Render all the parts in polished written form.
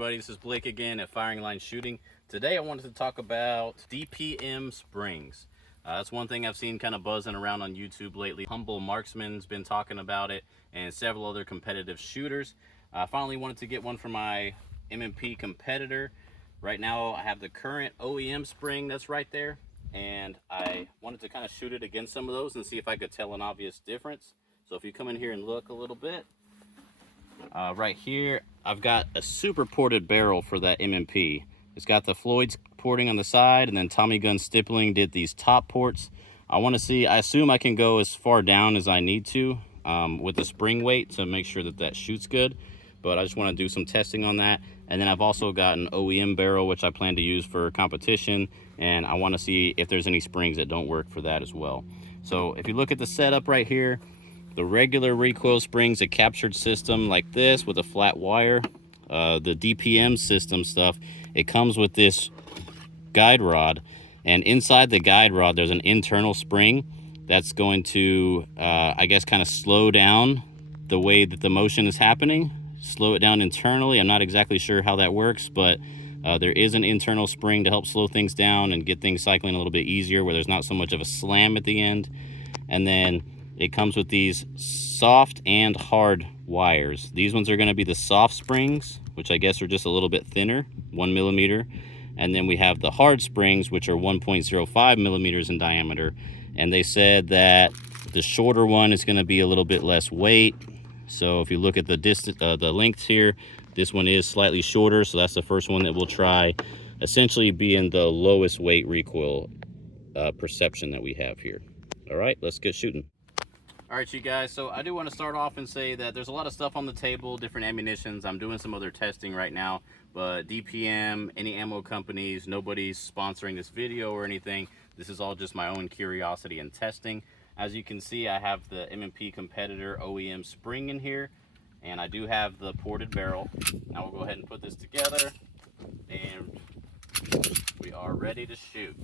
everybody, this is Blake again at Firing Line Shooting. Today I wanted to talk about DPM Springs. That's one thing I've seen kind of buzzing around on YouTube lately. Humble Marksman's been talking about it, and several other competitive shooters. I finally wanted to get one for my M&P competitor. Right now I have the current OEM spring that's right there, and I wanted to kind of shoot it against some of those and see if I could tell an obvious difference. So if you come in here and look a little bit, right here I've got a super ported barrel for that M&P. It's got the Floyd's porting on the side, and then Tommy Gun Stippling did these top ports. I want to see, I assume I can go as far down as I need to with the spring weight to make sure that that shoots good, but I just want to do some testing on that. And then I've also got an OEM barrel which I plan to use for competition, and I want to see if there's any springs that don't work for that as well. So if you look at the setup right here, the regular recoil springs, a captured system like this with a flat wire. The DPM system stuff, it comes with this guide rod, and inside the guide rod there's an internal spring that's going to I guess kind of slow down the way that the motion is happening, slow it down internally. I'm not exactly sure how that works, but there is an internal spring to help slow things down and get things cycling a little bit easier, where there's not so much of a slam at the end. And then it comes with these soft and hard wires. These ones are going to be the soft springs, which I guess are just a little bit thinner, 1 millimeter. And then we have the hard springs, which are 1.05 millimeters in diameter. And they said that the shorter one is going to be a little bit less weight. So if you look at the distance, the lengths here, this one is slightly shorter. So that's the first one that we'll try, essentially being the lowest weight recoil perception that we have here. All right, let's get shooting. All right, you guys, so I do want to start off and say that there's a lot of stuff on the table, different ammunitions. I'm doing some other testing right now, but DPM, any ammo companies, nobody's sponsoring this video or anything. This is all just my own curiosity and testing. As you can see, I have the M&P competitor OEM spring in here, and I do have the ported barrel. Now we'll go ahead and put this together, and we are ready to shoot.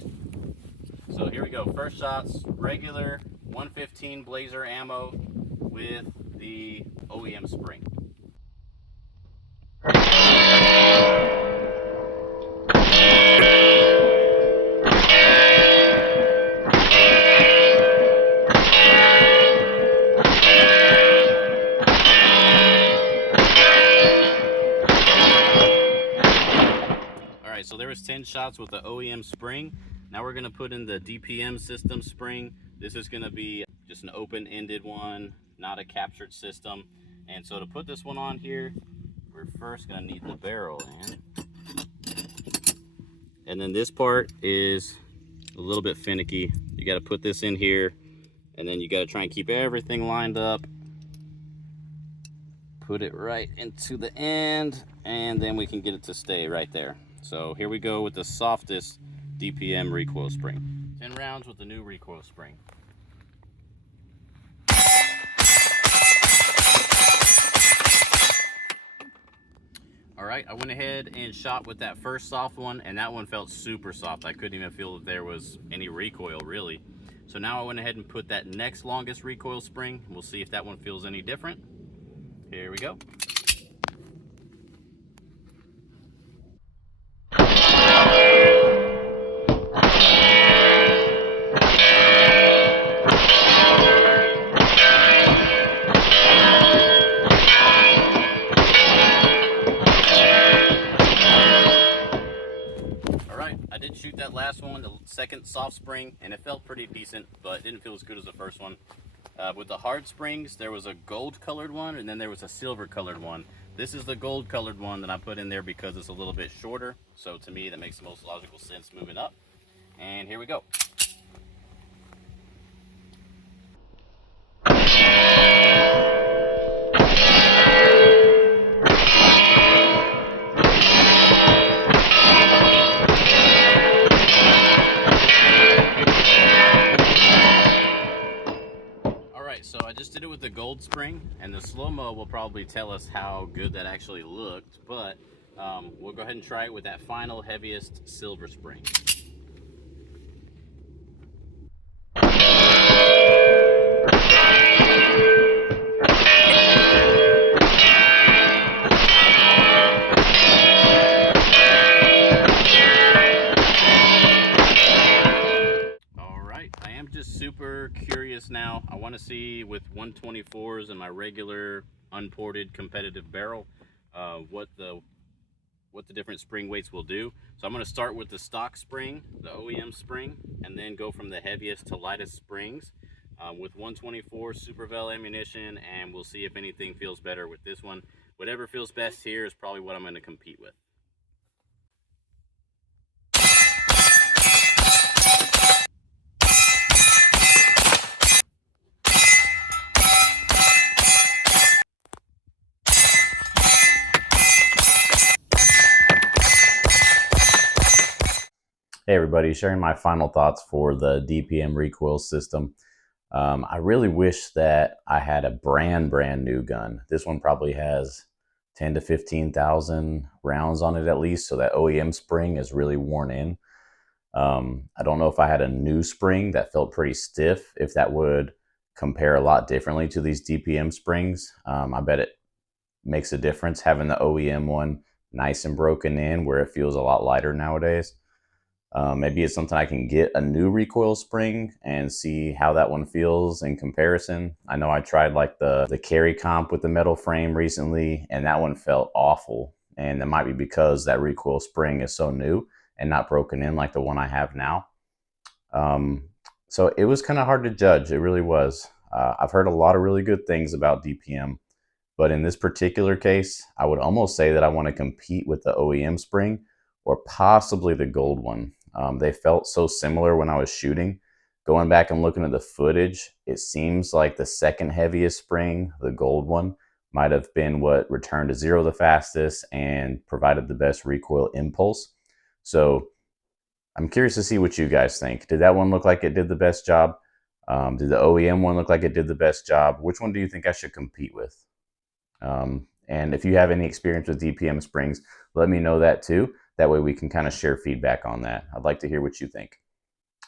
So here we go. First shots, regular 115 Blazer ammo with the OEM spring. Alright, so there was 10 shots with the OEM spring. Now we're going to put in the DPM Systems spring. This is going to be just an open-ended one, not a captured system. And so to put this one on here, we're first going to need the barrel in. And then this part is a little bit finicky. You got to put this in here, and then you got to try and keep everything lined up. Put it right into the end, and then we can get it to stay right there. So here we go with the softest DPM recoil spring. 10 rounds with the new recoil spring. Alright, I went ahead and shot with that first soft one, and that one felt super soft. I couldn't even feel that there was any recoil really. So now I went ahead and put that next longest recoil spring. We'll see if that one feels any different. Here we go. I did shoot that last one, the second soft spring, and it felt pretty decent, but it didn't feel as good as the first one. With the hard springs, there was a gold colored one, and then there was a silver colored one. This is the gold colored one that I put in there because it's a little bit shorter, so to me that makes the most logical sense moving up. And here we go. So I just did it with the gold spring, and the slow-mo will probably tell us how good that actually looked, but we'll go ahead and try it with that final heaviest silver spring. right, I am just super curious now. I want to see with 124s and my regular unported competitive barrel, what the different spring weights will do. So I'm going to start with the stock spring, the OEM spring, and then go from the heaviest to lightest springs with 124 Super Vel ammunition, and we'll see if anything feels better with this one. Whatever feels best here is probably what I'm going to compete with. Hey everybody, sharing my final thoughts for the DPM recoil system. I really wish that I had a brand new gun. This one probably has 10 to 15,000 rounds on it at least, so that OEM spring is really worn in. I don't know if I had a new spring that felt pretty stiff, if that would compare a lot differently to these DPM springs. I bet it makes a difference having the OEM one nice and broken in where it feels a lot lighter nowadays. Maybe it's something I can get a new recoil spring and see how that one feels in comparison. I know I tried like the carry comp with the metal frame recently, and that one felt awful. And that might be because that recoil spring is so new and not broken in like the one I have now. So it was kind of hard to judge. It really was. I've heard a lot of really good things about DPM, but in this particular case, I would almost say that I want to compete with the OEM spring or possibly the gold one. They felt so similar when I was shooting. Going back and looking at the footage, it seems like the second heaviest spring, the gold one, might have been what returned to zero the fastest and provided the best recoil impulse. So I'm curious to see what you guys think. Did that one look like it did the best job? Did the OEM one look like it did the best job? Which one do you think I should compete with? And if you have any experience with DPM springs, let me know that too. That way we can kind of share feedback on that. I'd like to hear what you think.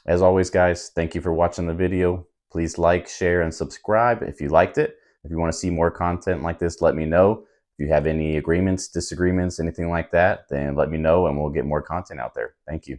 As always, guys, thank you for watching the video. Please like, share, and subscribe if you liked it. If you want to see more content like this, let me know. If you have any agreements, disagreements, anything like that, then let me know and we'll get more content out there. Thank you.